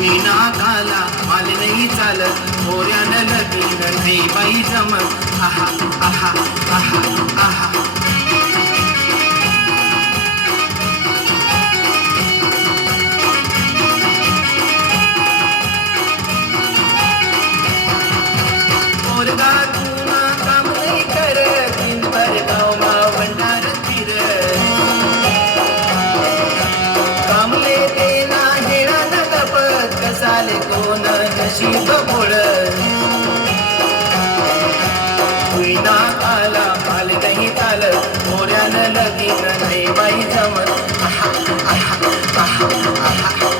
विना घाला माल नाही चालत मोऱ्यानं लगीन नाही बाई जमत आहा आहा आहा आहा मोरगा तुना काम नाही करत दिनभर गावमा भंडार फिर कामले देना हेळा न गपत कसाले कोण नशीब बोळ विना आला माल नाही चालत मोऱ्यानं लगीन नाही बाई जमत आहा आहा आहा आहा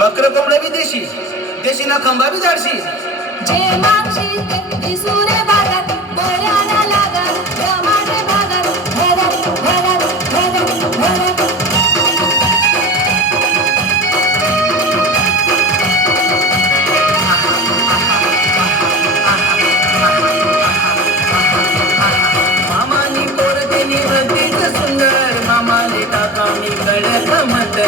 बकर कोंबडा बी देशी देशीला खंबा बी धाडशी जे मागशी ते सुरे भागात बोऱ्याला लागल टमाटे भागात भरत भरत भरत भरत मामानी पोरगेनी वृद्धीच सुंदर मामाले टाका मी कडक मत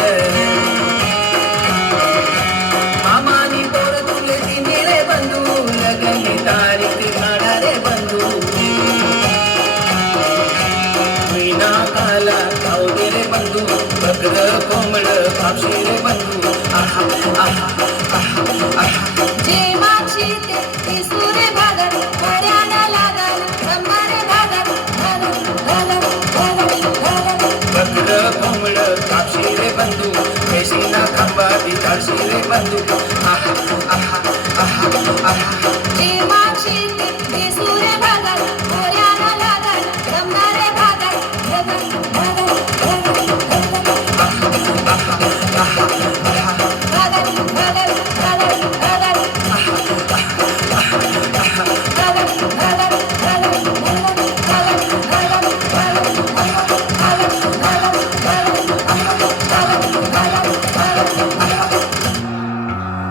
बकर कोंबड कापशी रे बंधू आहा आहा आहा आहा जे मागशी ते सुरे भागात बोऱ्याला लागल टमाटे भागात भरत भरत भरत भरत बकर कोंबड कापशी रे बंधू पेशीना खंबा बी धाडशी रे बंधू आहा